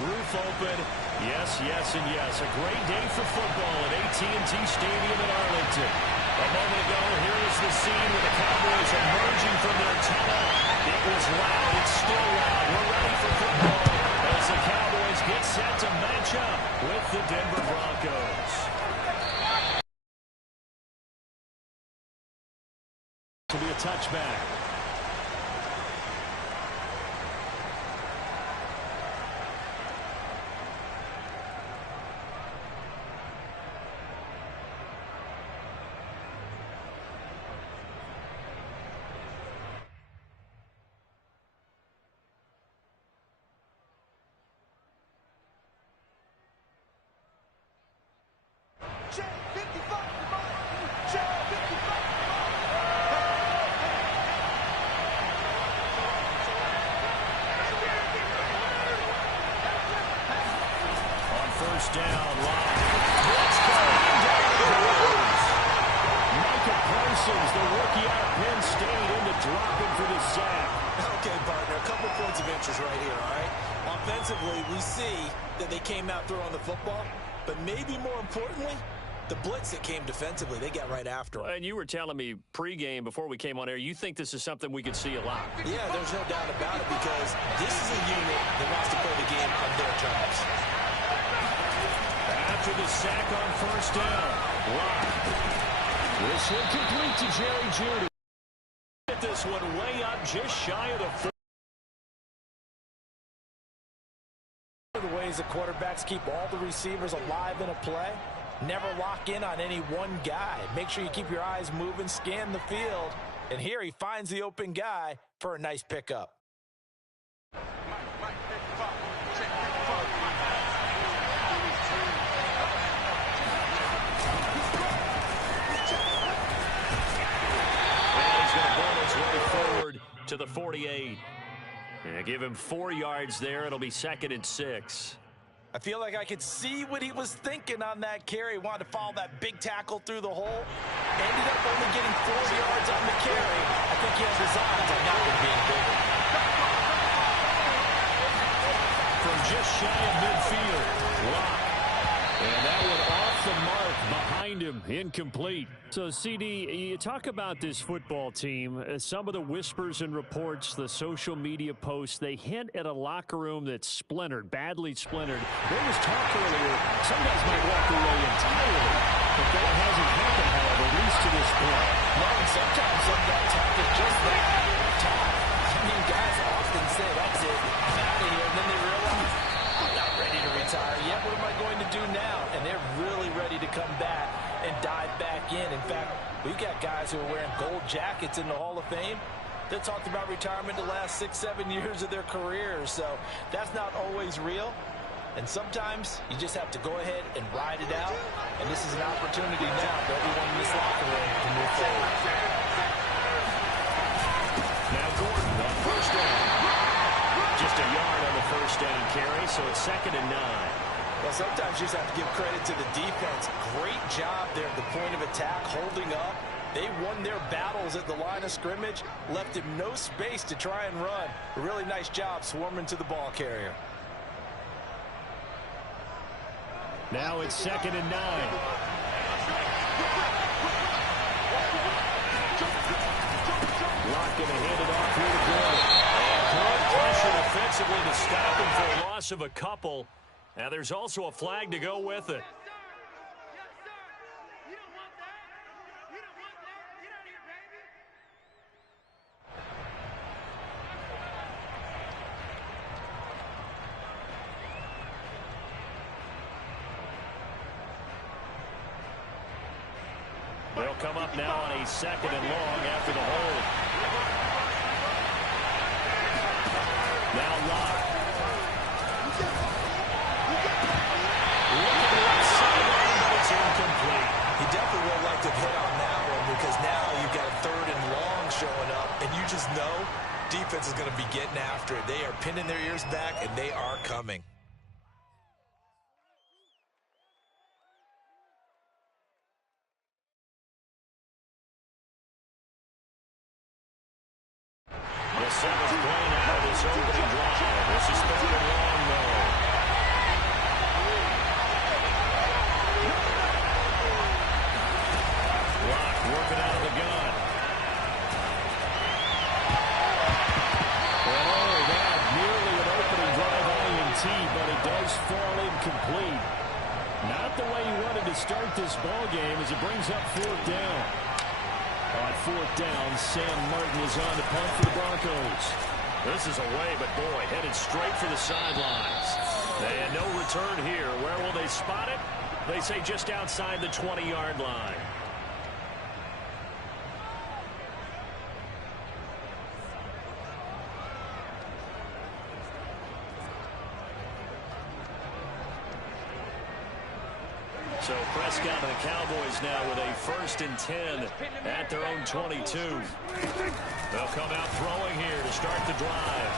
Roof open. Yes, yes, and yes. A great day for football at AT&T Stadium in Arlington. A moment ago, here is the scene with the Cowboys emerging from their tunnel. It was loud. It's still loud. We're ready for football as the Cowboys get set to match up with the Denver Broncos. To be a touchback. Down, line. Let's go. Micah Parsons, the rookie out of Penn State, into dropping for the sack. Okay, partner, a couple points of interest right here, all right? Offensively, we see that they came out throwing the football, but maybe more importantly, the blitz that came defensively, they got right after them. And you were telling me pregame before we came on air, you think this is something we could see a lot. Yeah, there's no doubt about it because this is a unit that wants to play the game on their terms. After the sack on first down. Lock. This one complete to Jerry Jeudy. Get this one way up, just shy of the 4. The ways that quarterbacks keep all the receivers alive in a play. Never lock in on any one guy. Make sure you keep your eyes moving, scan the field. And here he finds the open guy for a nice pickup. To the 48. And give him 4 yards there. It'll be 2nd and 6. I feel like I could see what he was thinking on that carry. Wanted to follow that big tackle through the hole. Ended up only getting 4 yards on the carry. I think he has his eyes on that one being bigger. From just shy of midfield. Lock. And that one off the mark behind him. Incomplete. So, CD, you talk about this football team. Some of the whispers and reports, the social media posts, they hint at a locker room that's splintered, badly splintered. There was talk earlier, some guys might walk away entirely, but that hasn't happened, however, at least to this point. No, and sometimes some guys have to just that talk. I mean, guys often say, that's it, I'm out of here, and then they realize, I'm not ready to retire yet. What am I going to do now? And they're really ready to come back and dive back in. In fact, we've got guys who are wearing gold jackets in the Hall of Fame. They talked about retirement the last 6-7 years of their careers, so that's not always real. And sometimes you just have to go ahead and ride it out, and this is an opportunity now for everyone in this locker room to move forward. Now Gordon on first down. Just a yard on the first down carry, so it's 2nd and 9. Well, sometimes you just have to give credit to the defense. Great job there at the point of attack, holding up. They won their battles at the line of scrimmage, left him no space to try and run. A really nice job swarming to the ball carrier. Now it's 2nd and 9. Lock going to hand it off here to Gordon. And good pressure defensively to stop him for a loss of a couple. Now there's also a flag to go with it. They'll come up now on a 2nd and long after the hold. Now Lock. He definitely would like to hit on that one because now you've got a 3rd and long showing up, and you just know defense is going to be getting after it. They are pinning their ears back, and they are coming. The 7th play now, this opening drive. This is 3rd and long, though. does fall incomplete. Not the way you wanted to start this ball game as it brings up fourth down. On fourth down, Sam Martin is on to punt for the Broncos. This is away, but boy, headed straight for the sidelines. And no return here. Where will they spot it? They say just outside the 20-yard line. So Prescott and the Cowboys now with a 1st and 10 at their own 22. They'll come out throwing here to start the drive.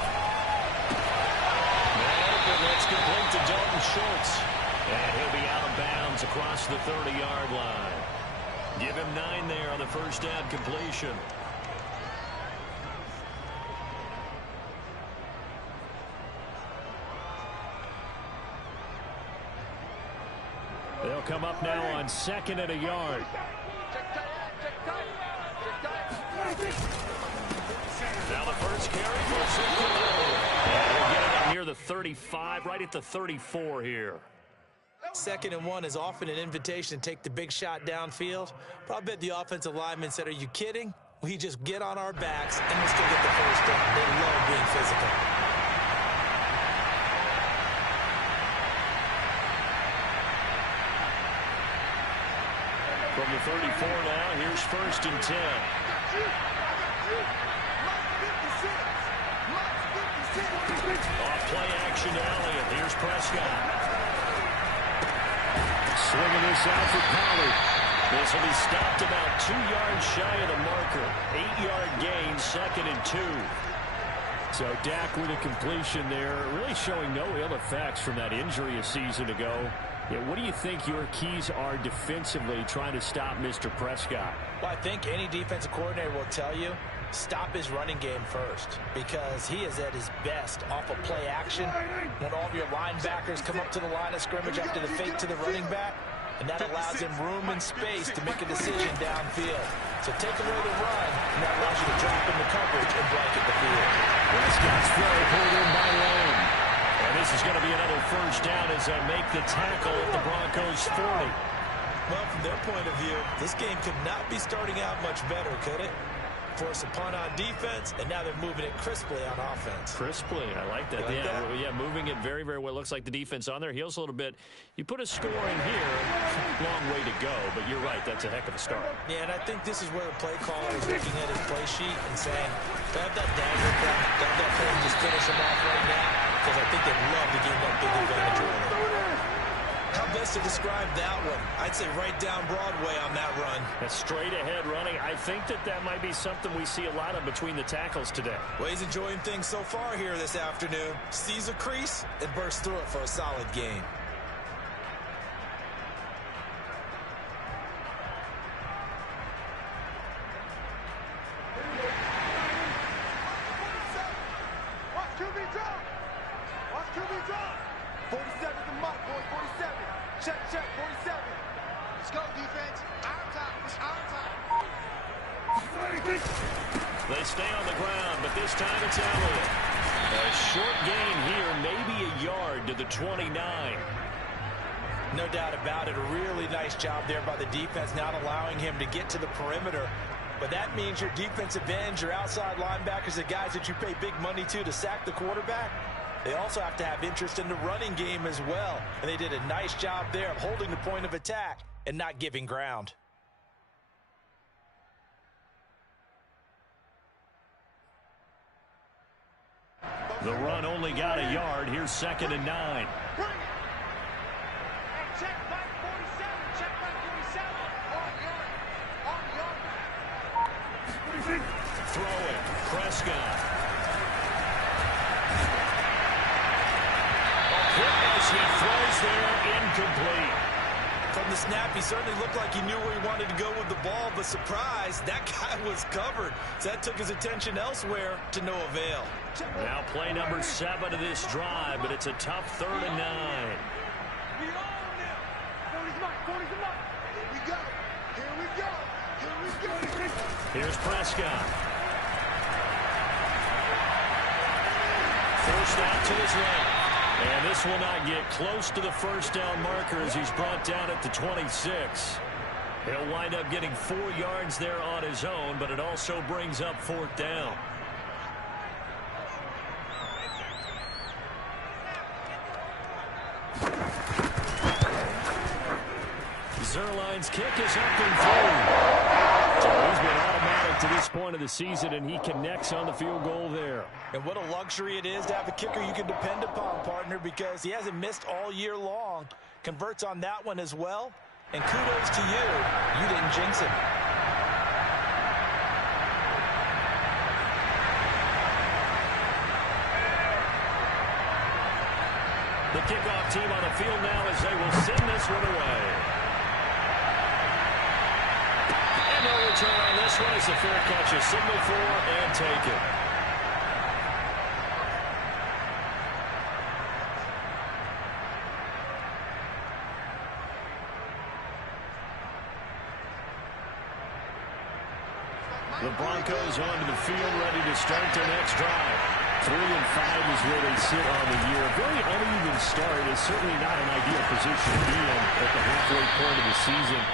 And that's complete to Dalton Schultz. And he'll be out of bounds across the 30-yard line. Give him 9 there on the first down completion. They'll come up now on 2nd and a yard. Now the first carry goes and we'll get it up near the 35, right at the 34 here. 2nd and 1 is often an invitation to take the big shot downfield. But I bet the offensive lineman said, are you kidding? We just get on our backs and we'll still get the first down. They love being physical. From the 34 now, here's 1st and 10. Off play action to Elliott. Here's Prescott. Swinging this out for Pollard. This will be stopped about 2 yards shy of the marker. 8-yard gain, 2nd and 2. So Dak with a completion there, really showing no ill effects from that injury a season ago. Yeah, what do you think your keys are defensively trying to stop Mr. Prescott? Well, I think any defensive coordinator will tell you, stop his running game first, because he is at his best off of play action when all of your linebackers come up to the line of scrimmage after the fake to the running back, and that allows him room and space to make a decision downfield. So take away the run, and that allows you to drop into coverage and blanket the field. Prescott's throw pulled in by Lane. And this is going to be another first down as they make the tackle at the Broncos 40. Well, from their point of view, this game could not be starting out much better, could it? Force a punt on defense, and now they're moving it crisply on offense. Crisply, I like that. Yeah, moving it very, very well. Looks like the defense on their heels a little bit. You put a score in here, long way to go, but you're right, that's a heck of a start. Yeah, and I think this is where the play caller is looking at his play sheet and saying, grab that dagger, grab that play and just finish him off right now, because I think they'd love to gain that big advantage early. How best to describe that one? I'd say right down Broadway on that run. That's straight ahead running. I think that might be something we see a lot of between the tackles today. Well, he's enjoying things so far here this afternoon. Sees a crease and bursts through it for a solid gain. They stay on the ground, but this time it's Elliott. A short gain here, maybe a yard to the 29. No doubt about it. A really nice job there by the defense, not allowing him to get to the perimeter. But that means your defensive ends, your outside linebackers, the guys that you pay big money to sack the quarterback, they also have to have interest in the running game as well. And they did a nice job there of holding the point of attack and not giving ground. The run only got a yard. Here's 2nd and 9. Bring it. Hey, check back 47. Check back 47. On yard. Throw it. Prescott. Quick as he throws there, incomplete. From the snap, he certainly looked like he knew where he wanted to go with the ball, but surprise, that guy was covered. So that took his attention elsewhere to no avail. Now play number 7 of this drive, but it's a tough 3rd and 9. We on now. 40's mark. 40's the mark. Here we go. Here we go. Here we go. Here's Prescott. First out to his right. And This will not get close to the first down marker as he's brought down at the 26. He'll wind up getting 4 yards there on his own, but it also brings up 4th down. Zuerlein's kick is up and through. So he's been automatic to this point of the season, and he connects on the field goal there. And what a luxury it is to have a kicker you can depend upon, partner, because he hasn't missed all year long. Converts on that one as well. And kudos to you. You didn't jinx him. The kickoff team on the field now as they will send this one away. And no return on this one as the fair catch is signaled for and taken. The Broncos onto the field, ready to start their next drive. 3-5 is where they sit on the year. A very uneven start is certainly not an ideal position to be in at the halfway point of the season.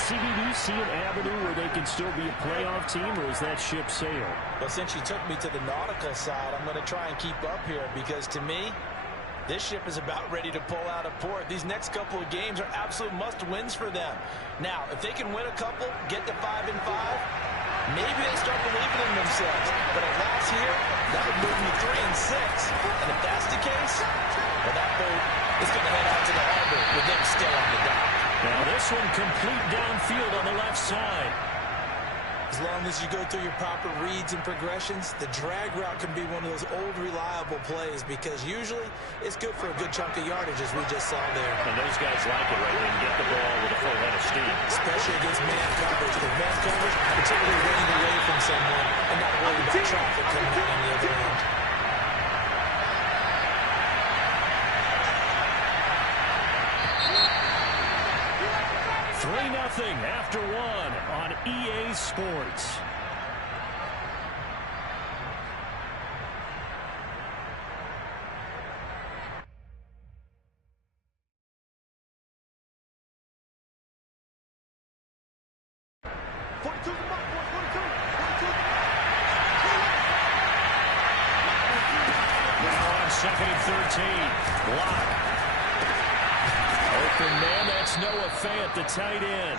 CD, do you see an avenue where they can still be a playoff team, or is that ship sailed? Well, since you took me to the nautical side, I'm going to try and keep up here because to me, this ship is about ready to pull out of port. These next couple of games are absolute must-wins for them. Now, if they can win a couple, get to 5-5, maybe they start believing in themselves. But a loss here, that would move them to 3-6. And if that's the case, well, that boat is going to head out to the harbor with them still on the dock. Now this one complete downfield on the left side. As long as you go through your proper reads and progressions, the drag route can be one of those old reliable plays because usually it's good for a good chunk of yardage as we just saw there. And those guys like it right when get the ball with a full head of steam. Especially against man coverage. The man coverage, particularly running away from someone and not worried about traffic coming out on the other end. 3-0 after 1 on EA Sports. Now on 2nd and 13. Lock. Open man, that's Noah Fant, the tight end.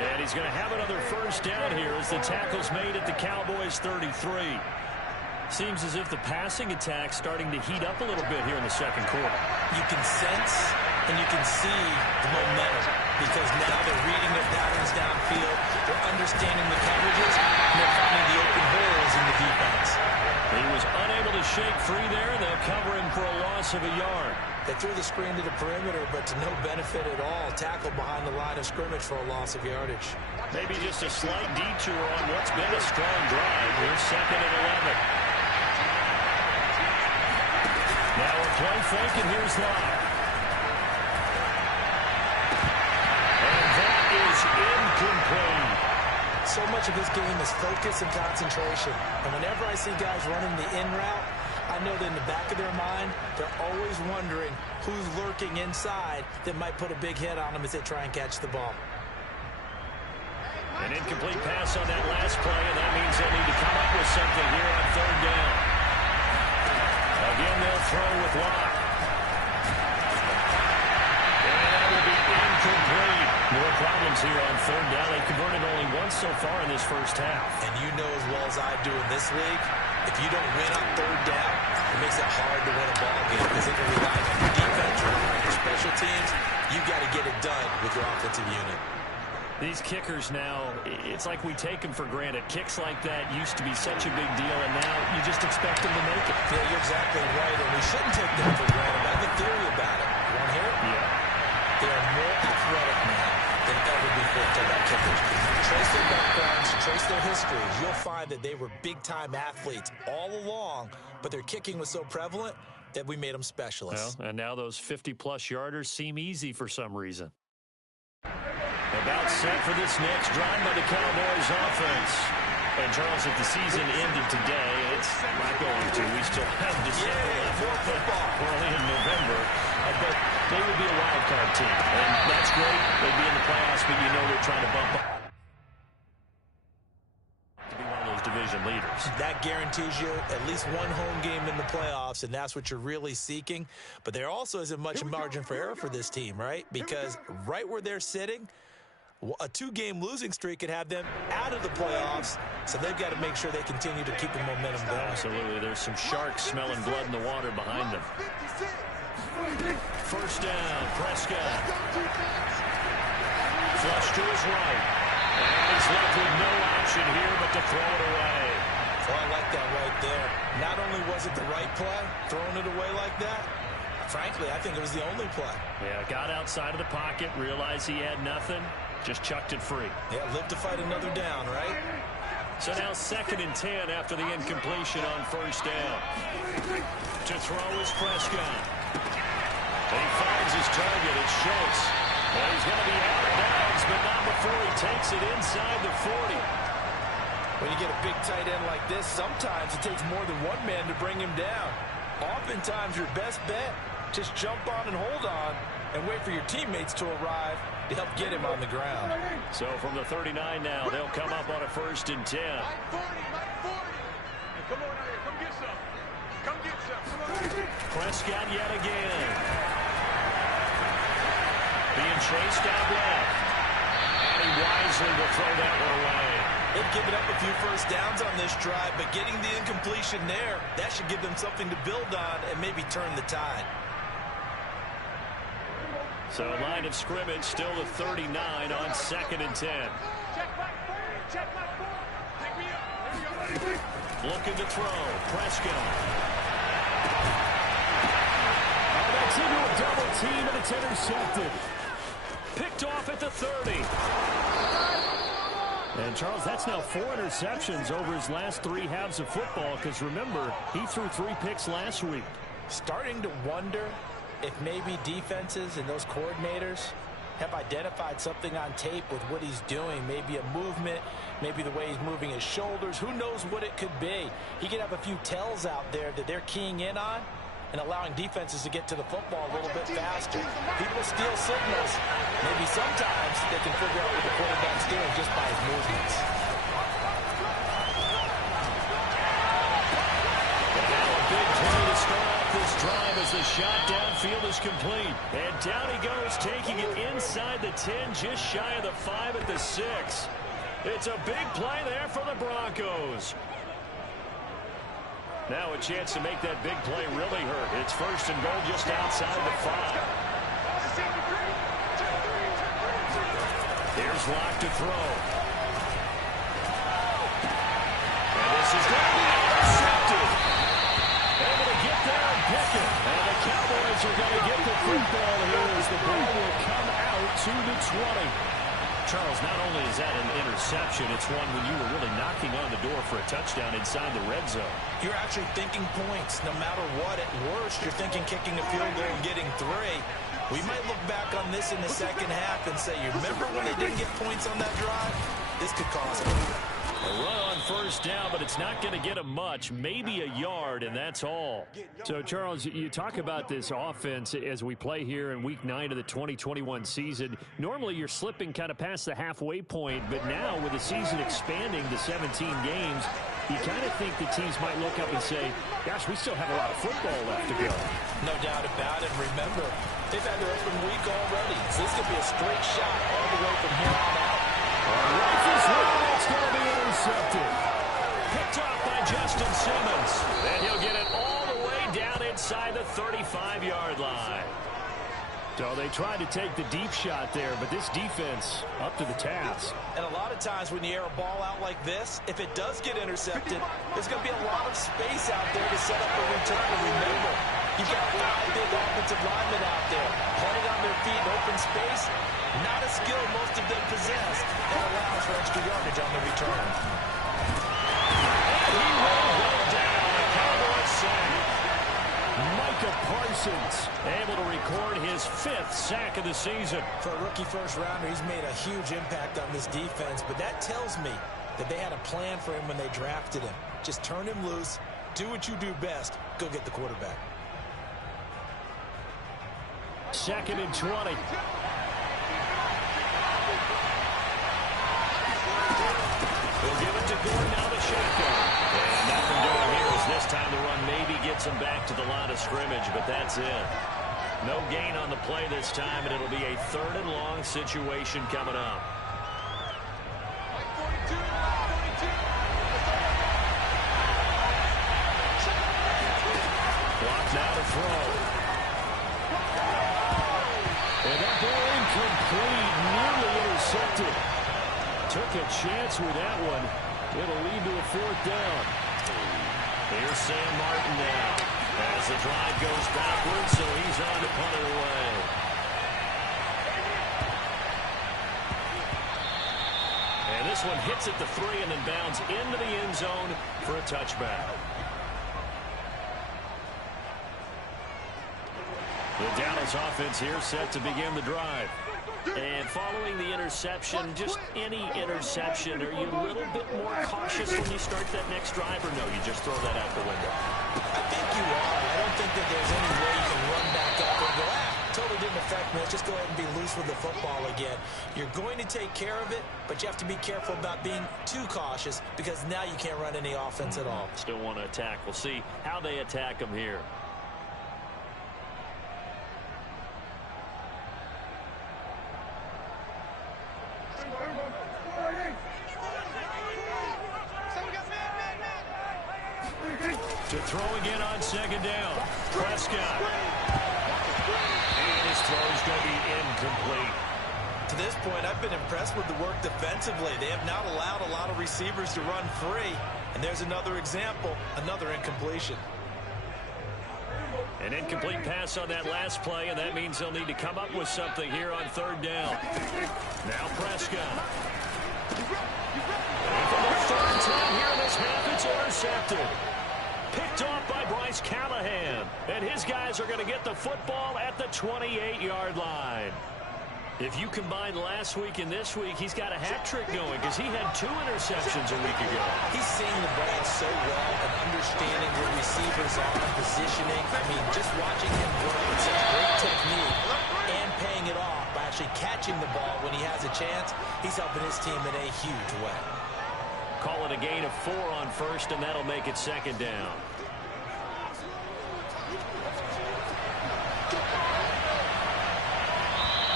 And he's going to have another first down here as the tackle's made at the Cowboys 33. Seems as if the passing attack's starting to heat up a little bit here in the second quarter. You can sense and you can see the momentum because now they're reading their patterns downfield, they're understanding the coverages, and they're finding the open holes in the defense. He was unable to shake free there. They'll cover him for a loss of a yard. They threw the screen to the perimeter, but to no benefit at all. Tackled behind the line of scrimmage for a loss of yardage. Maybe just a slight detour on what's been a strong drive. Here's 2nd and 11. Now a play fake, and here's Locke. And that is incomplete. So much of this game is focus and concentration. And whenever I see guys running the in route, I know that in the back of their mind, they're always wondering who's lurking inside that might put a big hit on them as they try and catch the ball. An incomplete pass on that last play, and that means they'll need to come up with something here on 3rd down. Again, they'll throw with Locke. And that will be incomplete. More problems here on 3rd down. They've converted only once so far in this first half. And you know as well as I do in this league, if you don't win on 3rd down, it makes it hard to win a ball game because they can rely on your defense, rely on your special teams. You've got to get it done with your offensive unit. These kickers now, it's like we take them for granted. Kicks like that used to be such a big deal, and now you just expect them to make it. Yeah, you're exactly right, and we shouldn't take them for granted. I have a theory about it. You want to hear it? Yeah. They are more athletic now than ever before. Kickers. Trace their backgrounds, trace their histories. You'll find that they were big-time athletes all along, but their kicking was so prevalent that we made them specialists. Well, and now those 50-plus yarders seem easy for some reason. About set for this next drive by the Cowboys offense. And Charles, if the season ended today, it's not going to. We still have December left. We're only in November. team. And that's great. They'd be in the playoffs, but you know they're trying to bump up to be one of those division leaders. That guarantees you at least one home game in the playoffs, and that's what you're really seeking. But there also isn't much margin for error for this team, right? Because right where they're sitting, a 2-game losing streak could have them out of the playoffs, so they've got to make sure they continue to keep the momentum going. Absolutely. There's some sharks smelling blood in the water behind them. First down, Prescott. Flush to his right. And he's left with no option here but to throw it away. Oh, I like that right there. Not only was it the right play, throwing it away like that, frankly, I think it was the only play. Yeah, got outside of the pocket, realized he had nothing, just chucked it free. Yeah, live to fight another down, right? So now 2nd and 10 after the incompletion on first down. To throw is Prescott. And he finds his target. It's Schultz. Well, he's going to be out of bounds, but not before he takes it inside the 40. When you get a big tight end like this, sometimes it takes more than one man to bring him down. Oftentimes, your best bet, just jump on and hold on and wait for your teammates to arrive to help get him on the ground. So from the 39 now, they'll come up on a 1st and 10. Mike 40, Mike 40. Hey, come on out here. Come get some. Come get some. Come on. Prescott yet again. Being chased out left. And he wisely will throw that one away. They've given up a few first downs on this drive, but getting the incompletion there, that should give them something to build on and maybe turn the tide. So line of scrimmage still the 39 on 2nd and 10. Check Mike 40. Check Mike 40. Pick me up. Here we go. Looking to throw. Prescott. Oh, that's into a double team, and it's intercepted. Picked off at the 30. And, Charles, that's now 4 interceptions over his last 3 halves of football, because, remember, he threw 3 picks last week. Starting to wonder if maybe defenses and those coordinators have identified something on tape with what he's doing. Maybe a movement, maybe the way he's moving his shoulders. Who knows what it could be? He could have a few tells out there that they're keying in on and allowing defenses to get to the football a little bit faster. People steal signals. Maybe sometimes they can figure out what the quarterback's doing just by his movements. And now a big play to start off this drive as the shot downfield is complete. And down he goes, taking it inside the 10, just shy of the 5 at the 6. It's a big play there for the Broncos. Now a chance to make that big play really hurt. It's 1st and goal just outside the 5. Here's Locke to throw. And this is going to be intercepted. Able to get there and pick it. And the Cowboys are going to get the football here as the ball will come out to the 20. Charles, not only is that an interception, it's one when you were really knocking on the door for a touchdown inside the red zone. You're actually thinking points no matter what. At worst, you're thinking kicking a field goal and getting 3. We might look back on this in the second half and say, you remember when they didn't get points on that drive? This could cost them. A run on 1st down, but it's not going to get them much, maybe a yard, and that's all. So, Charles, you talk about this offense as we play here in Week 9 of the 2021 season. Normally, you're slipping kind of past the halfway point, but now with the season expanding to 17 games, you kind of think the teams might look up and say, gosh, we still have a lot of football left to go. No doubt about it. Remember, they've had their open week already, so this could be a straight shot all the way from here on out. Rifles one, it's going to be intercepted. Picked off by Justin Simmons. And he'll get it all the way down inside the 35-yard line. So they tried to take the deep shot there, but this defense up to the task. And a lot of times when you air a ball out like this, if it does get intercepted, there's going to be a lot of space out there to set up a return. And remember, you've got 5 big offensive linemen out there playing on their feet in open space. Not a skill most of them possess that allows for extra yardage on the return. And he will go down. The Cowboys sack. Micah Parsons able to record his 5th sack of the season. For a rookie first-rounder, he's made a huge impact on this defense, but that tells me that they had a plan for him when they drafted him. Just turn him loose, do what you do best, go get the quarterback. 2nd and 20. They'll give it to Gordon out of the shotgun. And nothing doing here as this time the run maybe gets him back to the line of scrimmage, but that's it. No gain on the play this time, and it'll be a 3rd and long situation coming up. Clock now to throw. And that ball incomplete, nearly intercepted. Took a chance with that one. It'll lead to a 4th down. Here's Sam Martin now. As the drive goes backwards, so he's on to punt it away. And this one hits at the 3 and then bounds into the end zone for a touchback. The Dallas offense here set to begin the drive. And following the interception, just any interception, are you a little bit more cautious when you start that next drive, or no, you just throw that out the window? I think you are. I don't think that there's any way you can run back up and go, totally didn't affect me. Let's just go ahead and be loose with the football again. You're going to take care of it, but you have to be careful about being too cautious because now you can't run any offense at all. Still want to attack. We'll see how they attack them here. To throw again on 2nd down. Prescott. And his throw is going to be incomplete. To this point, I've been impressed with the work defensively. They have not allowed a lot of receivers to run free. And there's another example, another incompletion. An incomplete pass on that last play, and that means they'll need to come up with something here on 3rd down. Now Prescott. And for the 3rd time here in this half, it's intercepted. Picked off by Bryce Callahan. And his guys are going to get the football at the 28-yard line. If you combine last week and this week, he's got a hat trick going because he had 2 interceptions a week ago. He's seeing the ball so well and understanding where receivers are, positioning. I mean, just watching him work with such great technique and paying it off by actually catching the ball when he has a chance, he's helping his team in a huge way. Call it a gain of 4 on 1st, and that'll make it 2nd down.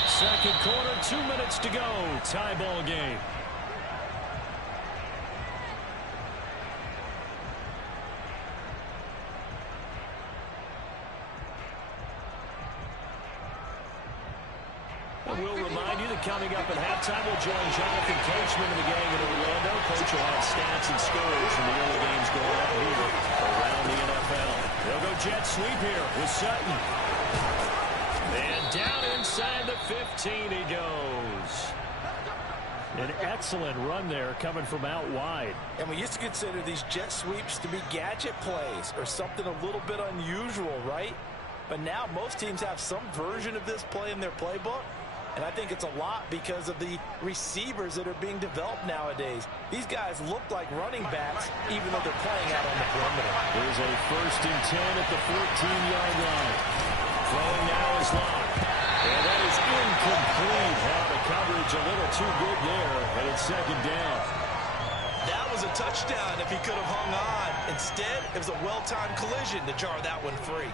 Second quarter, 2 minutes to go. Tie ball game. And we'll remind you that coming up at halftime, we'll join Jonathan Coachman and the gang in Orlando. Coach will have stats and scores from the early games going on here around the NFL. They'll go jet sweep here with Sutton. And down inside the 15 he goes. An excellent run there coming from out wide. And we used to consider these jet sweeps to be gadget plays or something a little bit unusual, right? But now most teams have some version of this play in their playbook. And I think it's a lot because of the receivers that are being developed nowadays. These guys look like running backs, even though they're playing out on the perimeter. There's a 1st and 10 at the 14-yard line. Throwing now is Locke. And that is incomplete. Now the coverage a little too good there, and it's 2nd down. That was a touchdown if he could have hung on. Instead, it was a well-timed collision to jar that one free.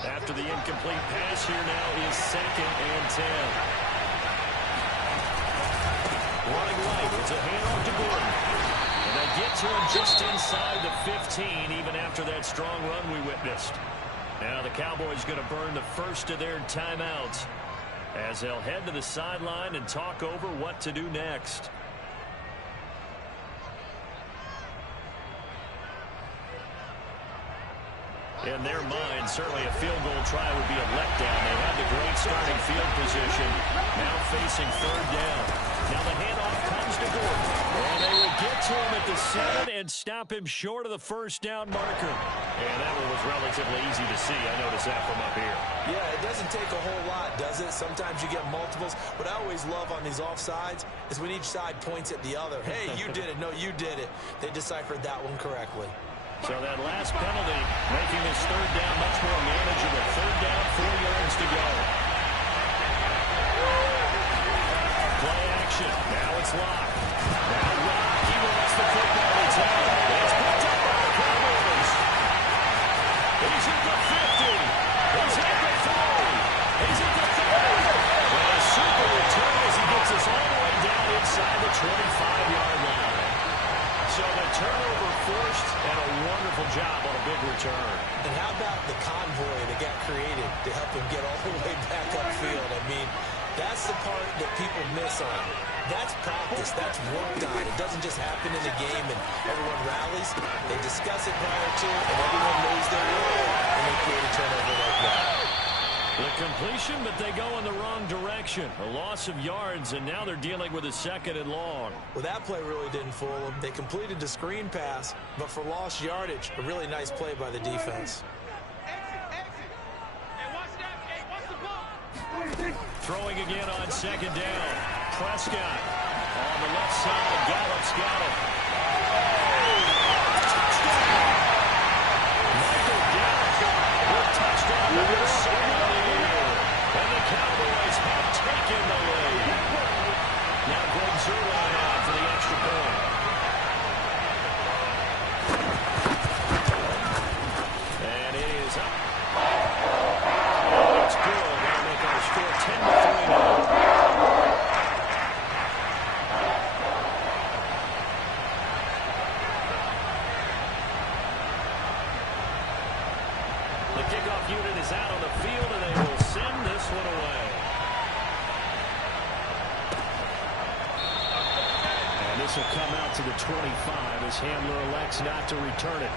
After the incomplete pass, here now is 2nd and 10. Running right, it's a handoff to Gordon. And they get to him just inside the 15, even after that strong run we witnessed. Now the Cowboys going to burn the first of their timeouts as they'll head to the sideline and talk over what to do next. In their mind, certainly a field goal try would be a letdown. They had the great starting field position. Now facing 3rd down. Now the handoff comes to Gordon. And they will get to to him at the 7 and stop him short of the first down marker. And that one was relatively easy to see. I noticed that from up here. Yeah, it doesn't take a whole lot, does it? Sometimes you get multiples. What I always love on these offsides is when each side points at the other. Hey, you did it. No, you did it. They deciphered that one correctly. So that last penalty making this third down much more manageable. Third down, 4 yards to go. Play action. Now it's locked. Now Rock. He wants the football. It's out. It's picked up by the Cowboys. He's at the 50. He's at the 40. He's at the 30. And a super return as he gets us all the way down inside the 25-yard line. So the turnover forced and a wonderful job on a big return. And how about the convoy that got created to help him get all the way back upfield? I mean, that's the part that people miss on. That's practice. That's worked on. It doesn't just happen in the game and everyone rallies. They discuss it prior to it, and everyone knows their role, and they create a turnover like that. The completion, but they go in the wrong direction. A loss of yards, and now they're dealing with a 2nd and long. Well, that play really didn't fool them. They completed the screen pass, but for lost yardage, a really nice play by the defense. Throwing again on 2nd down. Prescott on the left side. Gallup's got it. Touchdown! Michael Gallup with touchdown number 7 of the year. And the Cowboys have taken the lead. Now Greg Zuerlein on for the extra point. And it is up. It's good. They'll make our score 10-3 now. The kickoff unit is out on the field, and they will send this one away. And this will come out to the 25 as Hamler elects not to return it.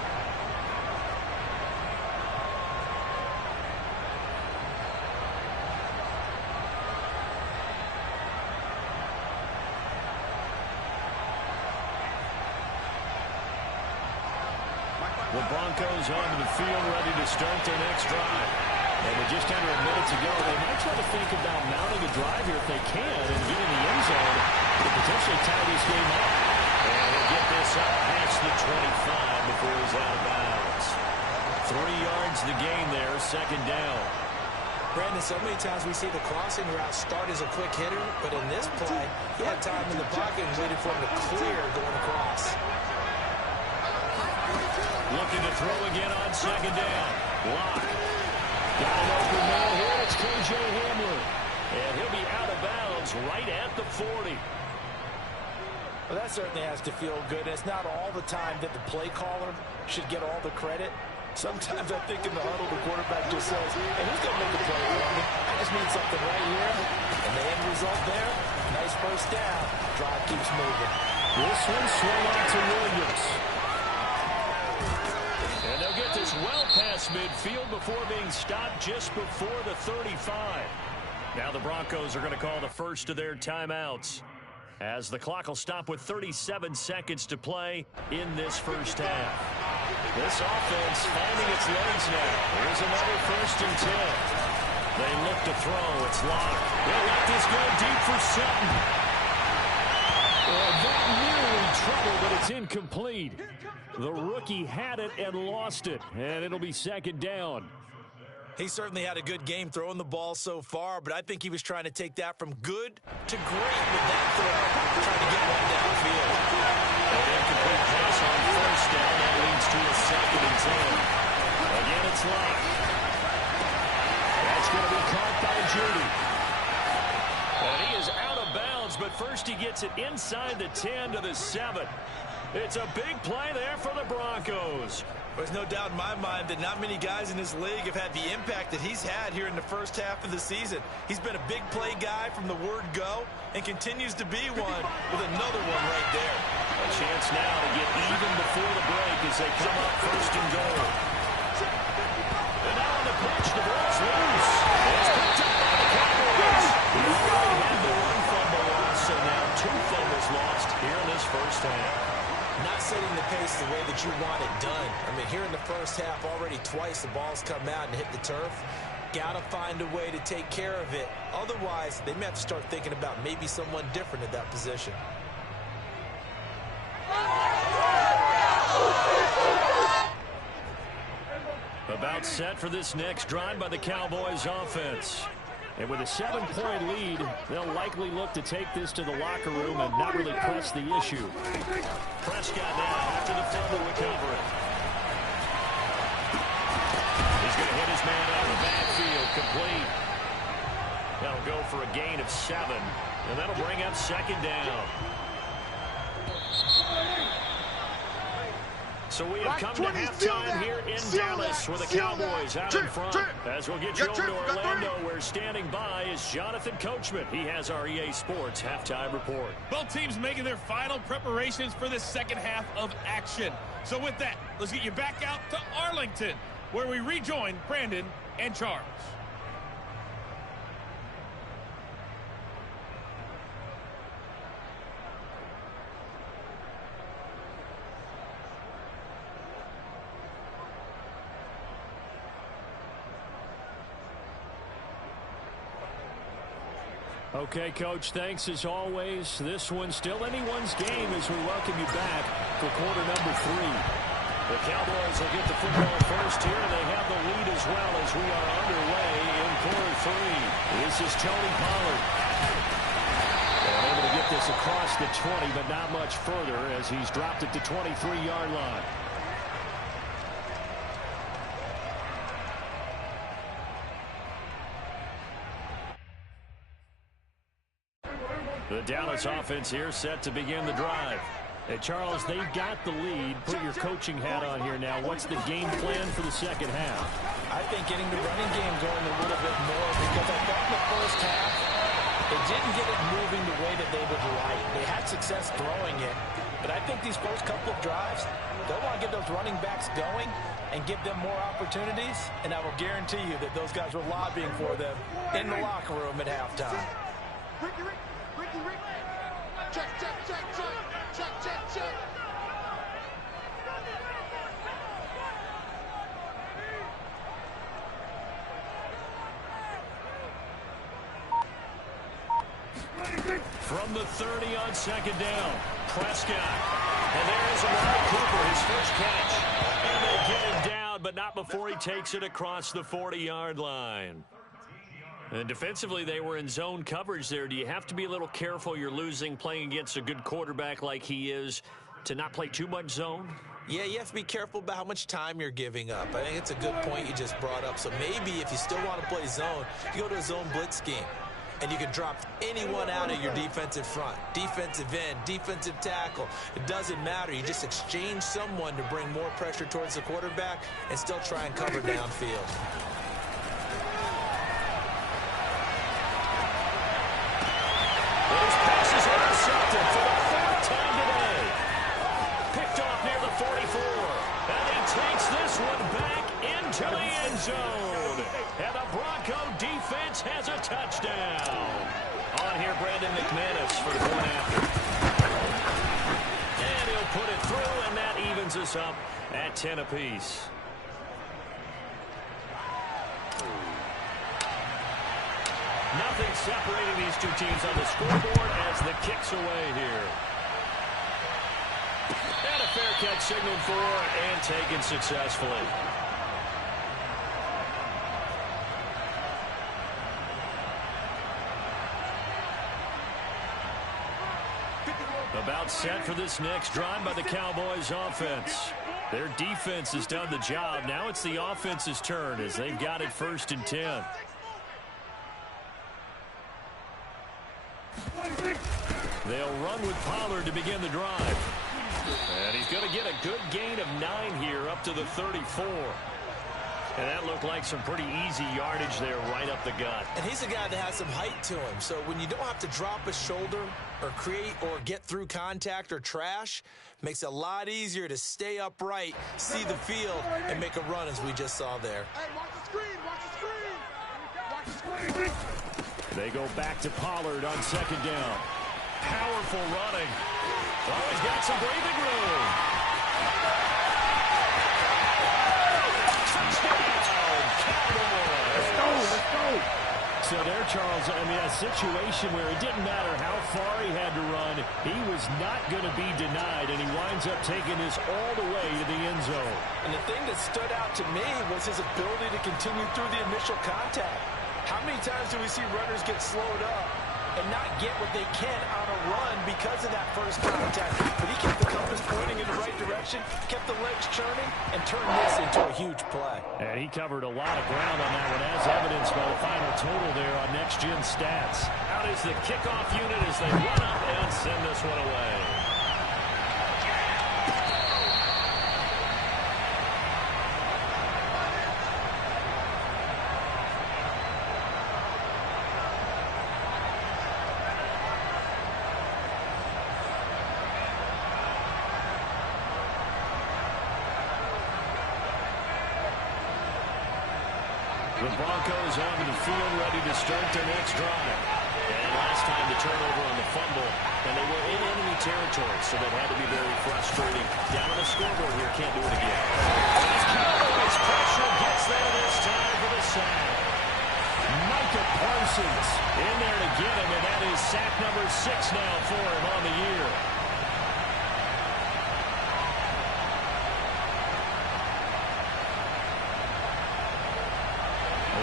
The Broncos onto the field, ready to start their next drive. And with just under a minute to go, they might try to think about mounting a drive here if they can and get in the end zone to potentially tie this game up. And they'll get this up past the 25 before he's out of bounds. 3 yards the gain there, 2nd down. Brandon, so many times we see the crossing route start as a quick hitter, but in this play, he had time in the pocket and waited for him to clear going across. Looking to throw again on 2nd down. Lock. Got an open man here. It's K.J. Hamler. And he'll be out of bounds right at the 40. Well, that certainly has to feel good. It's not all the time that the play caller should get all the credit. Sometimes I think in the huddle, the quarterback just says, hey, who's going to make a play for me? I just need something right here. And the end result there, nice first down. Drive keeps moving. This one swung out to Williams. And they'll get this well past midfield before being stopped just before the 35. Now the Broncos are going to call the first of their timeouts, as the clock will stop with 37 seconds to play in this first half. This offense finding its legs now. Here's another 1st and 10. They look to throw. It's locked. They'll let this go deep for Sutton. That nearly trouble, but it's incomplete. The rookie had it and lost it, and it'll be 2nd down. He certainly had a good game throwing the ball so far, but I think he was trying to take that from good to great with that throw, trying to get one downfield. An incomplete pass on 1st down. That leads to a 2nd and 10. Again, it's locked. That's going to be caught by Judy. And he is out of bounds, but first he gets it inside the 10 to the 7. It's a big play there for the Broncos. There's no doubt in my mind that not many guys in this league have had the impact that he's had here in the first half of the season. He's been a big play guy from the word go and continues to be one with another one right there. A chance now to get even before the break as they come up 1st and goal. And now on the pitch, the ball's loose. It's picked up by the Cowboys. He already had the 1 fumble loss, so now 2 fumbles lost here in this first half. not setting the pace the way that you want it done. I mean, here in the first half, already twice the ball's come out and hit the turf. Got to find a way to take care of it. Otherwise, they may have to start thinking about maybe someone different at that position. About set for this next drive by the Cowboys offense. And with a 7-point lead, they'll likely look to take this to the locker room and not really press the issue. Prescott now after the fumble recovery. He's going to hit his man out of the backfield, complete. That'll go for a gain of 7, and that'll bring up second down. So we have come to halftime here in Dallas with the Cowboys out in front. As we'll get you over to Orlando, where standing by is Jonathan Coachman. He has our EA Sports halftime report. Both teams making their final preparations for the second half of action. So with that, let's get you back out to Arlington, where we rejoin Brandon and Charles. Okay, Coach, thanks as always. This one's still anyone's game as we welcome you back for quarter number 3. The Cowboys will get the football first here, and they have the lead as well as we are underway in quarter 3. This is Tony Pollard. They're able to get this across the 20, but not much further as he's dropped it to 23-yard line. The Dallas offense here set to begin the drive. Hey, Charles, they've got the lead. Put your coaching hat on here now. What's the game plan for the second half? I think getting the running game going a little bit more, because I thought in the first half, they didn't get it moving the way that they would like. They had success throwing it, but I think these first couple of drives, they'll want to get those running backs going and give them more opportunities, and I will guarantee you that those guys were lobbying for them in the locker room at halftime. Ricky, check, check, check, check, check, check, check. From the 30 on second down, Prescott. And there's Amari Cooper, his first catch. And they get him down, but not before he takes it across the 40-yard line. And defensively, they were in zone coverage there. Do you have to be a little careful? You're losing, playing against a good quarterback like he is, to not play too much zone? Yeah, you have to be careful about how much time you're giving up. I think it's a good point you just brought up. So maybe if you still want to play zone, you go to a zone blitz scheme. And you can drop anyone out of your defensive front. Defensive end, defensive tackle. It doesn't matter. You just exchange someone to bring more pressure towards the quarterback and still try and cover downfield. Those passes are intercepted for the 4th time today. Picked off near the 44. And he takes this one back into the end zone. And the Bronco defense has a touchdown. On here, Brandon McManus for the point after. And he'll put it through, and that evens us up at 10 apiece. Nothing separating these two teams on the scoreboard as the kick's away here. And a fair catch signaled for and taken successfully. About set for this next drive by the Cowboys offense. Their defense has done the job. Now it's the offense's turn as they've got it 1st and 10. They'll run with Pollard to begin the drive. And he's going to get a good gain of 9 here up to the 34. And that looked like some pretty easy yardage there right up the gut. And he's a guy that has some height to him. So when you don't have to drop a shoulder or create or get through contact or trash, makes it a lot easier to stay upright, see the field, and make a run as we just saw there. Hey, watch the screen, watch the screen. Watch the screen. They go back to Pollard on second down. Powerful running. Oh, he's got some breathing room. Touchdown, Cowboys. Let's go, let's go. So there, Charles, I mean, a situation where it didn't matter how far he had to run, he was not going to be denied, and he winds up taking this all the way to the end zone. And the thing that stood out to me was his ability to continue through the initial contact. How many times do we see runners get slowed up and not get what they can on a run because of that first contact? But he kept the compass pointing in the right direction, kept the legs churning, and turned this into a huge play. And he covered a lot of ground on that one, as evidenced by the final total there on Next Gen Stats. Out is the kickoff unit as they run up and send this one away. The Broncos onto the field, ready to start their next drive. And last time the turnover on the fumble, and they were in enemy territory, so that had to be very frustrating. Down on the scoreboard here, can't do it again. As Cowboys pressure gets there this time for the sack. Micah Parsons in there to get him, and that is sack number 6 now for him on the year.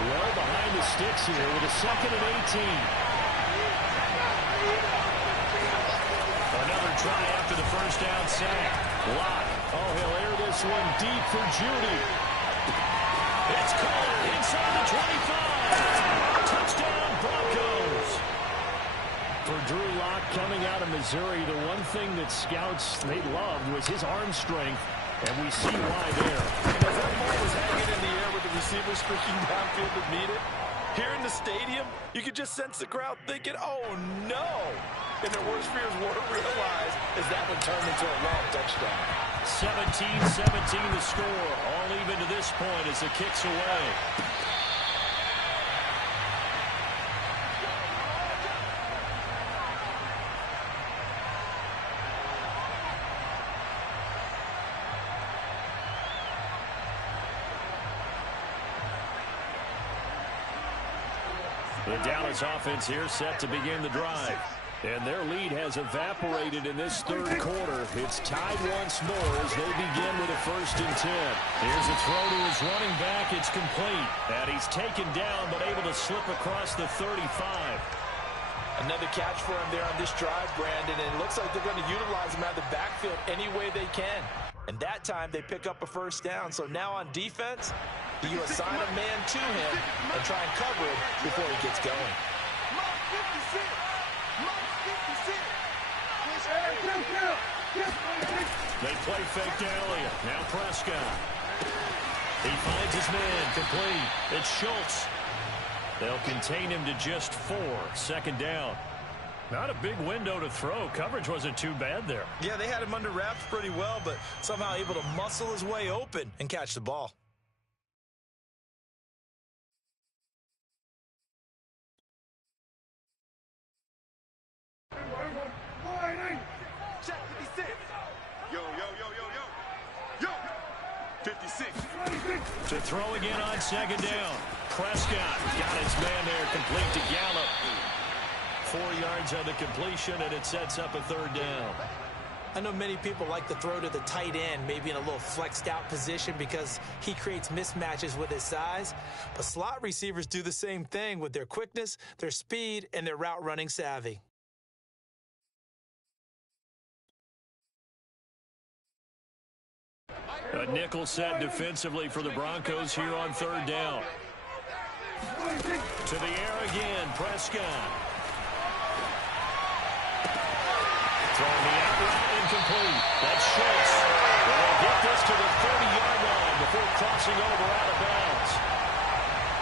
Well behind the sticks here with a 2nd and 18. Another try after the first down sack. Locke. Oh, he'll air this one deep for Judy. It's caught inside the 25. Touchdown, Broncos. For Drew Locke coming out of Missouri, the one thing that scouts they loved was his arm strength, and we see why there. And as that ball was hanging in the air with the receiver streaking downfield to meet it, here in the stadium, you could just sense the crowd thinking, oh, no. And their worst fears were realized as that one turned into a long touchdown. 17-17 the score. All even to this point as the kick's away. The Dallas offense here set to begin the drive. And their lead has evaporated in this third quarter. It's tied once more as they begin with a 1st and 10. Here's a throw to his running back. It's complete. And he's taken down but able to slip across the 35. Another catch for him there on this drive, Brandon, and it looks like they're going to utilize him out of the backfield any way they can. And that time they pick up a 1st down. So now on defense, you assign a man to him and try and cover him before he gets going. They play fake to Elliott. Now Prescott. He finds his man complete. It's Schultz. They'll contain him to just 4. 2nd down. Not a big window to throw. Coverage wasn't too bad there. Yeah, they had him under wraps pretty well, but somehow able to muscle his way open and catch the ball. Check 56. Yo, yo, yo, yo, yo. Yo. 56. To throw again on 2nd down. Prescott got his man there, complete to Gallup. 4 yards on the completion, and it sets up a 3rd down. I know many people like to throw to the tight end, maybe in a little flexed out position because he creates mismatches with his size. But slot receivers do the same thing with their quickness, their speed, and their route running savvy. A nickel set defensively for the Broncos here on 3rd down. To the air again, Prescott. Throwing the out route incomplete. That's Schultz. They'll get this to the 30-yard line before crossing over out of bounds.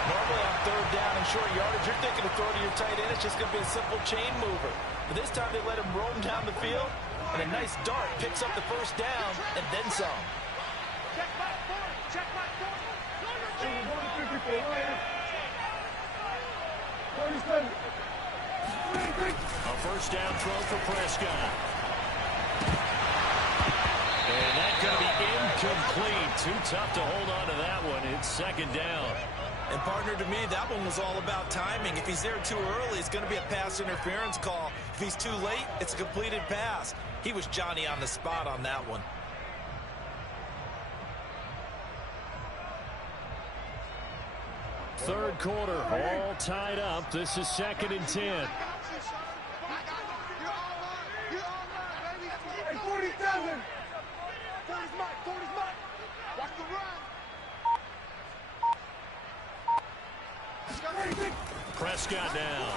Normally on 3rd down and short yardage, you're thinking to throw to your tight end. It's just going to be a simple chain mover. But this time they let him roam down the field, and a nice dart picks up the 1st down and then some. Check my 40. Check my 40. A 1st down throw for Prescott. Incomplete. Too tough to hold on to that one. It's second down. And partner, to me, that one was all about timing. If he's there too early, it's going to be a pass interference call. If he's too late, it's a completed pass. He was Johnny on the spot on that one. Third quarter, all tied up. This is 2nd and 10. Hey, 47. 40's Mike. 40's Mike. Watch the run. Prescott down.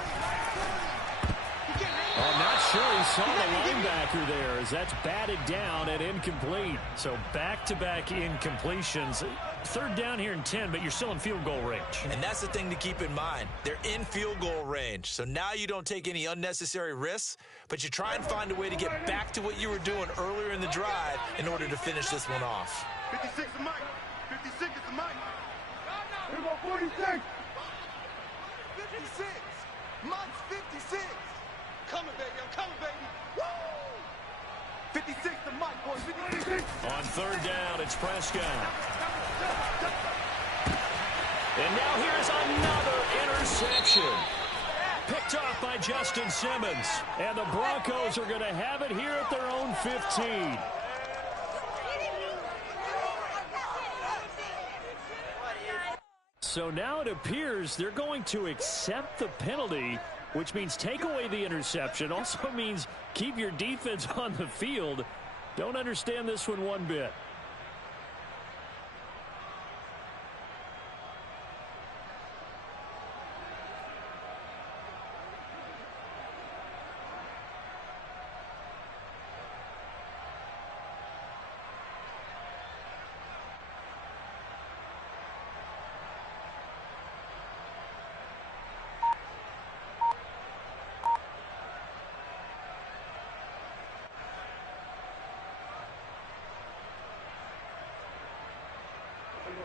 I'm not sure he saw the linebacker there as that's batted down and incomplete. So back-to-back incompletions. Third down here in 10, but you're still in field goal range. And that's the thing to keep in mind. They're in field goal range. So now you don't take any unnecessary risks, but you try and find a way to get back to what you were doing earlier in the drive in order to finish this one off. 56 is Mike. 56 is the Mike. Here we go, 46. 56. Mike's 56. Coming, baby. I'm coming, baby. Woo! 56 to Mike, boys. 56. On third down, it's Prescott. And now here's another interception. Picked off by Justin Simmons. And the Broncos are going to have it here at their own 15. So now it appears they're going to accept the penalty, which means take away the interception. Also means keep your defense on the field. Don't understand this one bit.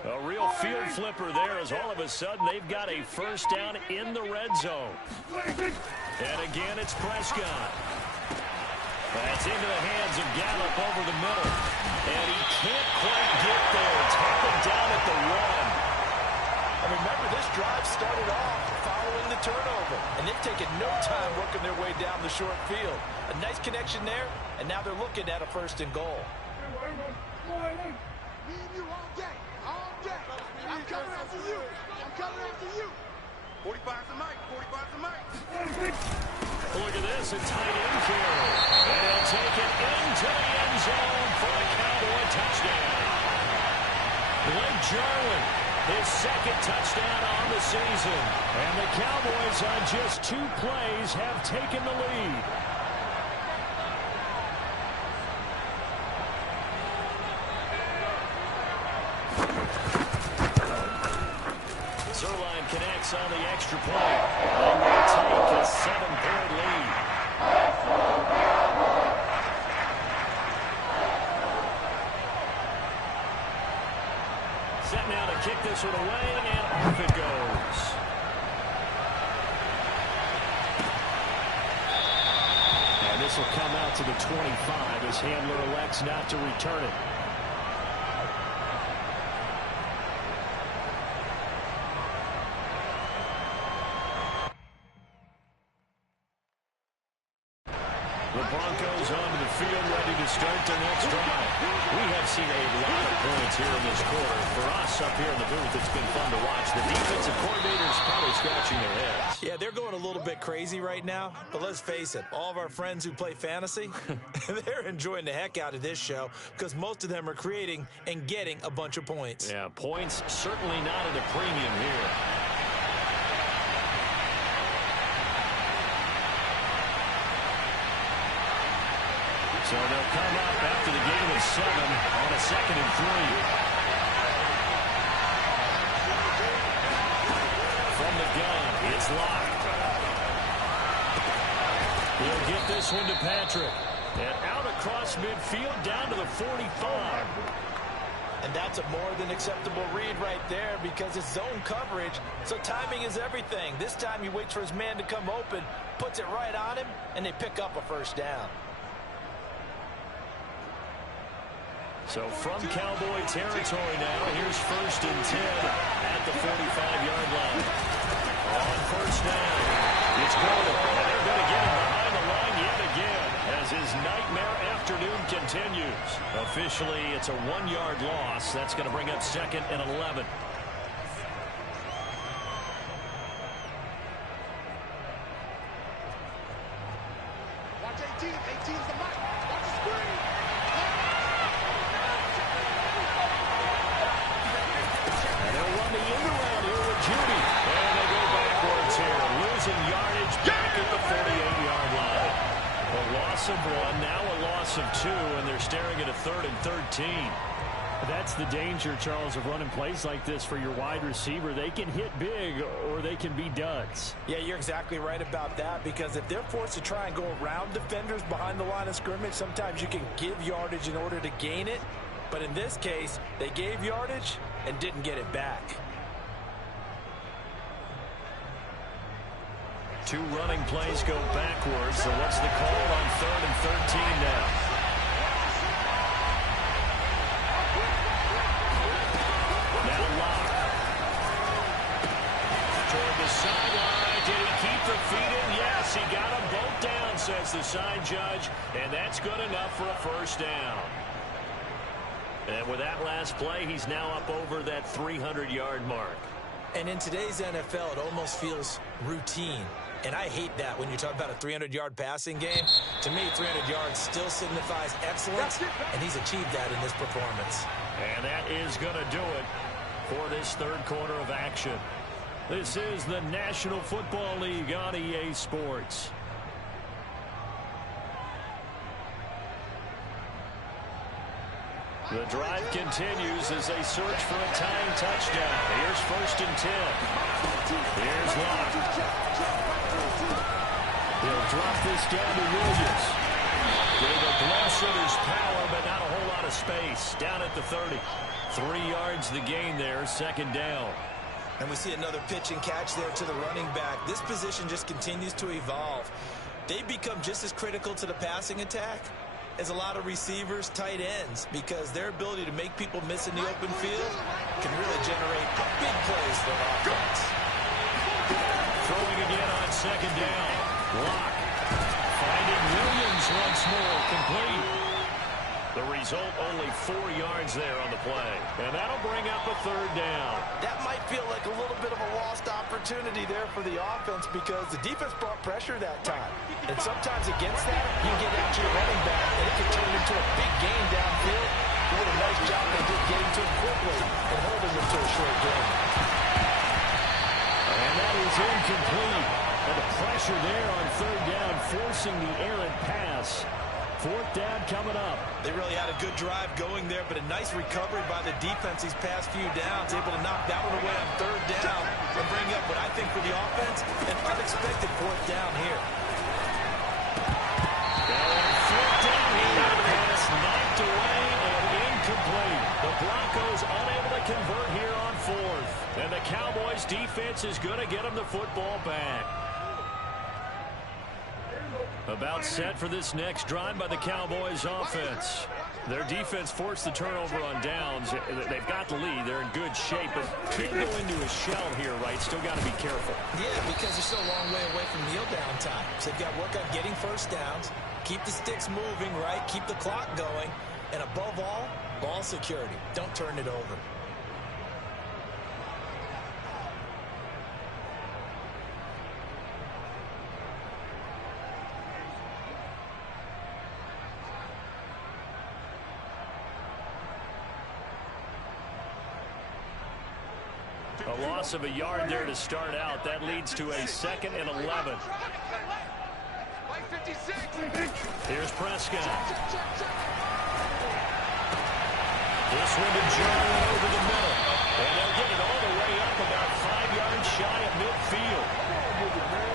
A real field flipper there as all of a sudden they've got a first down in the red zone. And again, it's Prescott. That's into the hands of Gallup over the middle. And he can't quite get there. Tackled down at the 1. And remember, this drive started off following the turnover. And they've taken no time working their way down the short field. A nice connection there, and now they're looking at a 1st and goal. Me and you all day. All day. I'm coming after you. I'm coming after you. 45's the Mike. 45's the Mike. Look at this, a tight end carry. And he'll take it into the end zone for a Cowboy touchdown. Blake Jarwin, his 2nd touchdown on the season. And the Cowboys on just 2 plays have taken the lead. Zerline connects on the extra point. And they take a 7-point lead. Set now to kick this one away, and off it goes. And this will come out to the 25 as Handler elects not to return it. The Broncos onto the field, ready to start their next drive. We have seen a lot of points here in this quarter. For us up here in the booth, it's been fun to watch. The defensive coordinators probably scratching their heads. Yeah, they're going a little bit crazy right now. But let's face it, all of our friends who play fantasy, they're enjoying the heck out of this show because most of them are creating and getting a bunch of points. Yeah, points certainly not at a premium here. So they'll come up after the game of 7 on a 2nd and 3. From the gun, it's locked. He'll get this one to Patrick. And out across midfield down to the 45. And that's a more than acceptable read right there because it's zone coverage, so timing is everything. This time he waits for his man to come open, puts it right on him, and they pick up a 1st down. So from Cowboy territory now, here's 1st and 10 at the 45-yard line. On 1st down, it's Gordon. And they're going to get him behind the line yet again as his nightmare afternoon continues. Officially, it's a 1-yard loss. That's going to bring up 2nd and 11. Watch 18. 18's the mic. Watch the screen. And they'll run the end around here with Judy. And they go backwards here, losing yardage back at the 48-yard line. A loss of 1, now a loss of 2, and they're staring at a 3rd and 13. That's the danger, Charles, of running plays like this for your wide receiver. They can hit big or they can be duds. Yeah, you're exactly right about that, because if they're forced to try and go around defenders behind the line of scrimmage, sometimes you can give yardage in order to gain it. But in this case, they gave yardage and didn't get it back. 2 running plays go backwards, so what's the call on 3rd and 13 now? Now Locke. Toward the sideline. Did he keep the feet in? Yes, he got them both down, says the side judge, and that's good enough for a 1st down. And with that last play, he's now up over that 300-yard mark. And in today's NFL, it almost feels routine. And I hate that when you talk about a 300-yard passing game. To me, 300 yards still signifies excellence, and he's achieved that in this performance. And that is going to do it for this 3rd quarter of action. This is the National Football League on EA Sports. The drive continues as they search for a tying touchdown. Here's 1st and 10. Here's Locke. He'll drop this down to Williams. Gave a glimpse of his power, but not a whole lot of space. Down at the 30. 3 yards the gain there, 2nd down. And we see another pitch and catch there to the running back. This position just continues to evolve. They become just as critical to the passing attack as a lot of receivers, tight ends, because their ability to make people miss in the open field can really generate big plays for an offense. Throwing again on 2nd down. Locke finding Williams once more, complete. The result, only 4 yards there on the play. And that'll bring up a 3rd down. That might feel like a little bit of a lost opportunity there for the offense, because the defense brought pressure that time. And sometimes against that, you get out to your running back, and it can turn into a big gain downfield. What a nice job they did getting to him quickly and holding him to a short gain. And that is incomplete. And the pressure there on 3rd down, forcing the errant pass. 4th down coming up. They really had a good drive going there, but a nice recovery by the defense these past few downs, able to knock that one away on 3rd down and bring up what I think for the offense, an unexpected 4th down here. And 4th down here, pass knocked away and incomplete. The Broncos unable to convert here on 4th. And the Cowboys defense is going to get them the football back. About set for this next drive by the Cowboys offense. Their defense forced the turnover on downs. They've got the lead. They're in good shape, but can't go into a shell here, right? Still got to be careful. Yeah, because they're still a long way away from kneel down time. So they've got to work on getting 1st downs, keep the sticks moving, right? Keep the clock going. And above all, ball security. Don't turn it over. A loss of a yard there to start out. That leads to a 2nd and 11. Here's Prescott. This one to Jarwin over the middle. And they'll get it all the way up about 5 yards shy of midfield.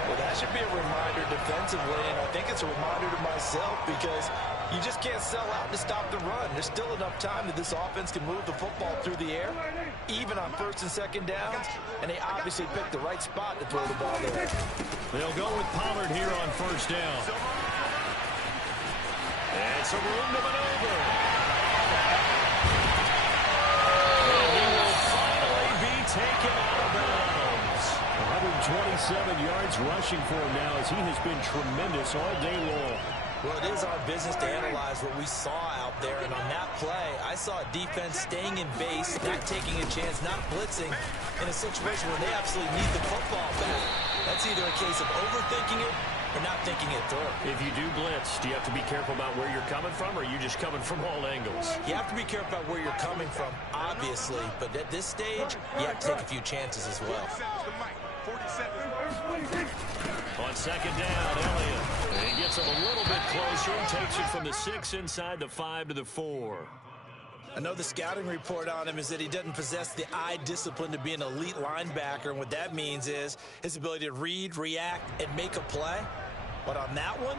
Well, that should be a reminder defensively, and I think it's a reminder to myself, because you just can't sell out to stop the run. There's still enough time that this offense can move the football through the air, even on 1st and 2nd downs, and they obviously picked the right spot to throw the ball there. They'll go with Pollard here on 1st down. And some room to maneuver. taken out of bounds. 127 yards rushing for him now as he has been tremendous all day long. Well, it is our business to analyze what we saw out there, and on that play, I saw a defense staying in base, not taking a chance, not blitzing, in a situation where they absolutely need the football back. That's either a case of overthinking it or not thinking it through. If you do blitz, do you have to be careful about where you're coming from, or are you just coming from all angles? You have to be careful about where you're coming from, obviously, but at this stage, you have to take a few chances as well. On second down, Elliott. And he gets him a little bit closer and takes it from the 6 inside the 5 to the 4. I know the scouting report on him is that he doesn't possess the eye discipline to be an elite linebacker, and what that means is his ability to read, react, and make a play. But on that one,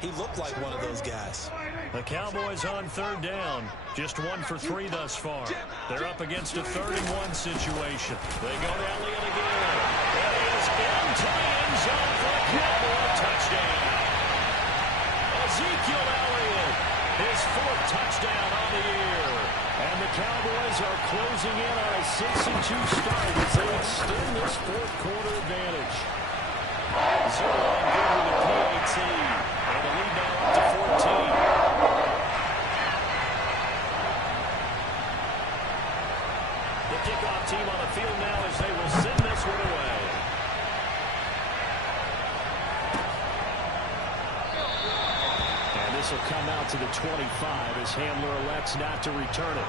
he looked like one of those guys. The Cowboys on third down. Just 1 for 3 thus far. They're up against a 3rd-and-1 situation. They go to Elliott again. It is into the end zone for a Cowboy touchdown. Ezekiel Elliott, his 4th touchdown on the year. And the Cowboys are closing in on a 6-2 start as they extend this 4th-quarter advantage. 0 on good with a PAT. And the lead now up to 14. The kickoff team on the field now as they will send this one away. And this will come out to the 25 as Hamler elects not to return it.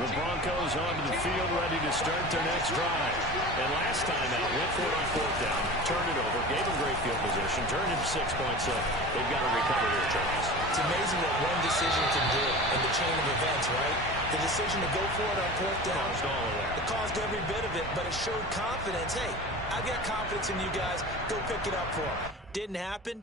The Broncos onto the field, ready to start their next drive. And last time out, went for it on 4th down, turned it over, gave them great field position, turned it 6 points up. They've got to recover their turns. It's amazing what one decision can do in the chain of events, right? The decision to go for it on 4th down. Caused all of that. It caused every bit of it, but it showed confidence. Hey, I've got confidence in you guys. Go pick it up for them. Didn't happen.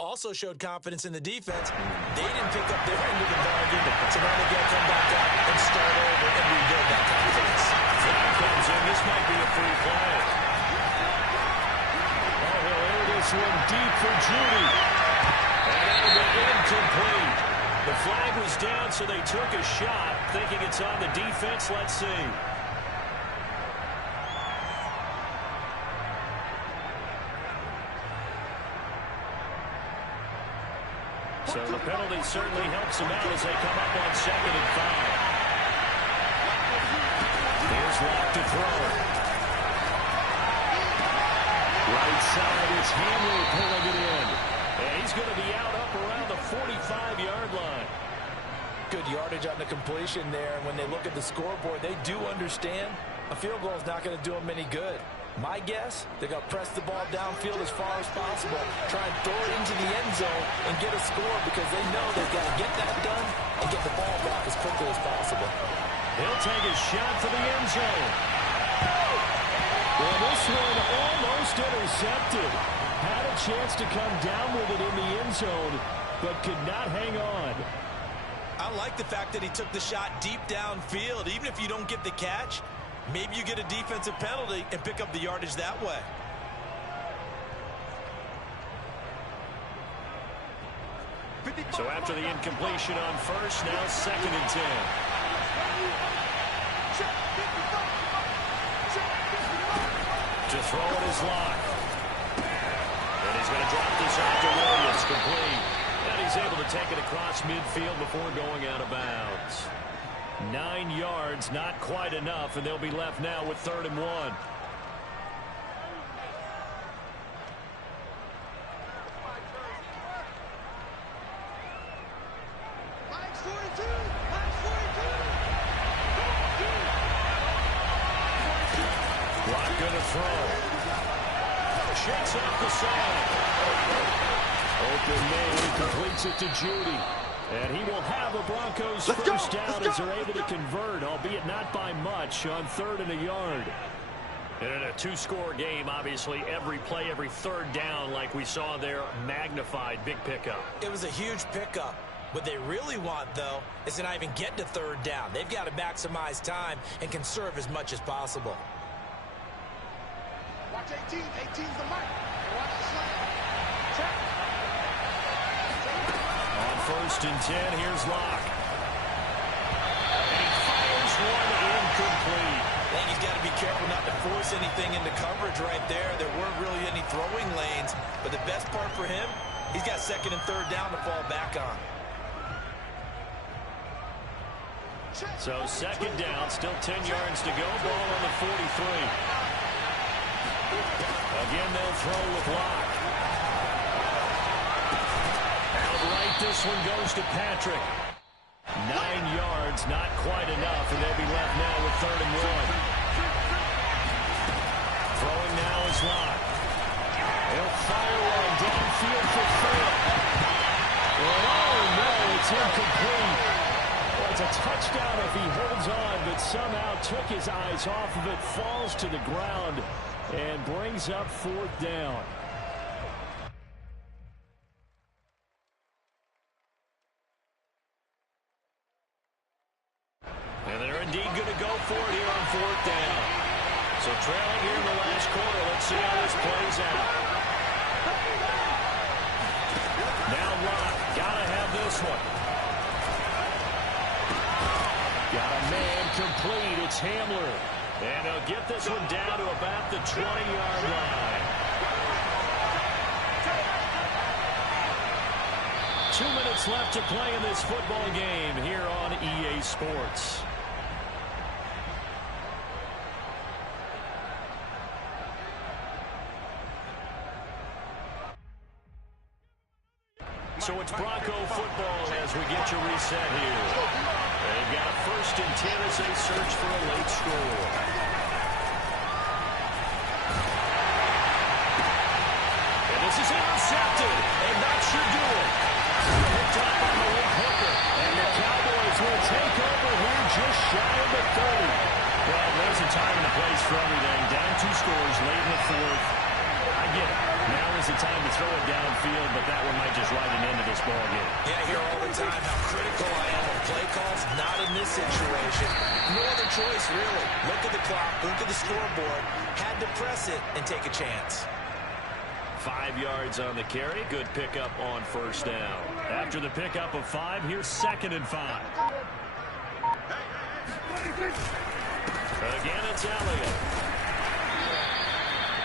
Also showed confidence in the defense. They didn't pick up their end of the bargain, so now they got to come back out and start over and rebuild that confidence. Flag comes in. This might be a free play. Oh, he'll air this one deep for Judy. And it'll be incomplete. The flag was down, so they took a shot, thinking it's on the defense. Let's see. So the penalty certainly helps them out as they come up on 2nd and 5. Here's Locke to throw. Right side, it's Hamler pulling it in. And he's going to be out up around the 45-yard line. Good yardage on the completion there. And when they look at the scoreboard, they do understand a field goal is not going to do them any good. My guess, they're going to press the ball downfield as far as possible, try and throw it into the end zone and get a score because they know they've got to get that done and get the ball back as quickly as possible. He'll take a shot for the end zone. Well, this one almost intercepted. Had a chance to come down with it in the end zone, but could not hang on. I like the fact that he took the shot deep downfield. Even if you don't get the catch, maybe you get a defensive penalty and pick up the yardage that way. So after the incompletion on 1st, now 2nd and 10. To throw it is Locke. And he's going to drop this off to Williams, complete. And he's able to take it across midfield before going out of bounds. 9 yards, not quite enough, and they'll be left now with 3rd and 1. Locke going to throw. Shakes off the side. Open man, completes it to Judy. And he will have a Broncos first down as they're able to convert, albeit not by much, on 3rd and a yard. And in a 2-score game, obviously, every play, every 3rd down, like we saw there, magnified, big pickup. It was a huge pickup. What they really want, though, is to not even get to 3rd down. They've got to maximize time and conserve as much as possible. watch 18. 18's the mic. Watch the slant. Check. On 1st and 10, here's Locke. And he fires one incomplete. I think he's got to be careful not to force anything into coverage right there. There weren't really any throwing lanes, but the best part for him, he's got 2nd and 3rd down to fall back on. So 2nd down, still 10 yards to go. Ball on the 43. Again, they'll throw with Locke. Outright, this one goes to Patrick. 9 yards, not quite enough, and they'll be left now with 3rd and 1. Throwing now is Locke. He'll fire one downfield for Phil. Oh, no, it's incomplete. Well, it's a touchdown if he holds on, but somehow took his eyes off of it, falls to the ground, and brings up 4th down. And they're indeed going to go for it here on 4th down. So trailing here in the last quarter. Let's see how this plays out. Now Locke. Got to have this one. Got a man complete. It's Hamler. And he'll get this one down to about the 20-yard line. 2 minutes left to play in this football game here on EA Sports. So it's Bronco football as we get you reset here. They've got a 1st and 10 as they search for a late score. And this is intercepted, and that should do it. Picked up on the left hooker, and the Cowboys will take over here just shy of the 30. Well, there's a time and a place for everything. Down 2 scores late in the 4th. I get it. Now is the time to throw it downfield, but that one might just write an end to this ball game. Yeah, I hear all the time how critical I am of play calls. Not in this situation. No other choice, really. Look at the clock, look at the scoreboard. Had to press it and take a chance. 5 yards on the carry. Good pickup on 1st down. After the pickup of 5, here's 2nd and 5. Again, it's Elliott.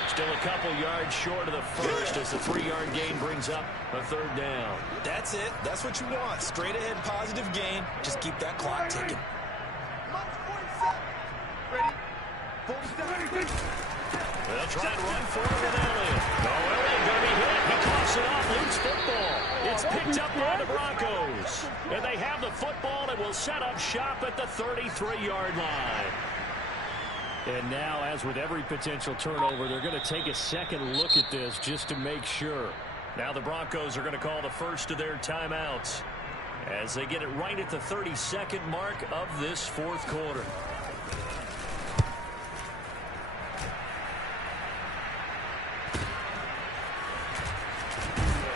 Still a couple yards short of the 1st as the 3-yard gain brings up a 3rd down. That's it. That's what you want. Straight ahead positive gain. Just keep that clock ticking. They'll try and run for it with Elliott. Oh, Elliott going to be hit. He coughs it off. Loose football. It's picked up by the Broncos. And they have the football and will set up shop at the 33-yard line. And now, as with every potential turnover, they're going to take a second look at this just to make sure. Now the Broncos are going to call the first of their timeouts as they get it right at the 32nd mark of this 4th quarter.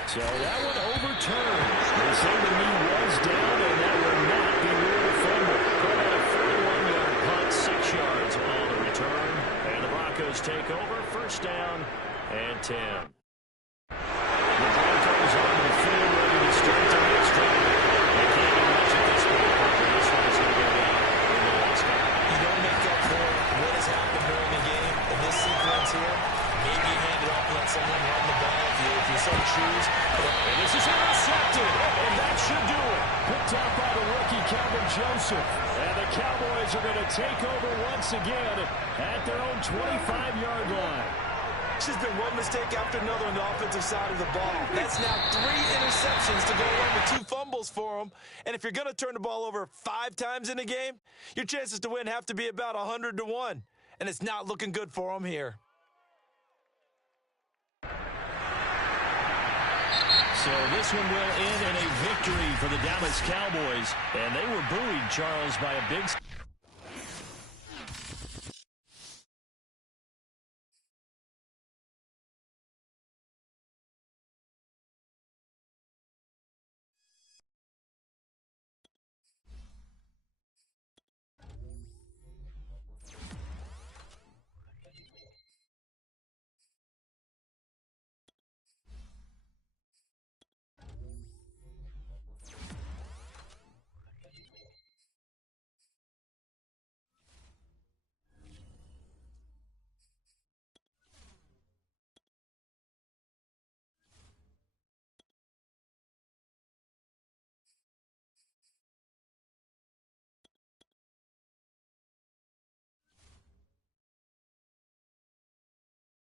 So that one overturned. They say the knee was down, and that will not be ruled a fumble. Call out a 41-yard punt, 6 yards on the return. And the Broncos take over, 1st down and 10. The Broncos on the field, ready to start the next drive. They can't do much at this point. This one is going to go down in the last couple. You don't make up for what has happened during the game in this sequence here. Maybe you hand it off and let someone run the ball if you so choose. And this is intercepted, and that should do it. Picked up by the rookie Kevin Joseph. And the Cowboys are going to take over once again at their own 25-yard line. It's just been one mistake after another on the offensive side of the ball. That's now 3 interceptions to go along with 2 fumbles for them. And if you're going to turn the ball over 5 times in a game, your chances to win have to be about 100 to 1. And it's not looking good for them here. So this one will end in a victory for the Dallas Cowboys. And they were buoyed, Charles, by a big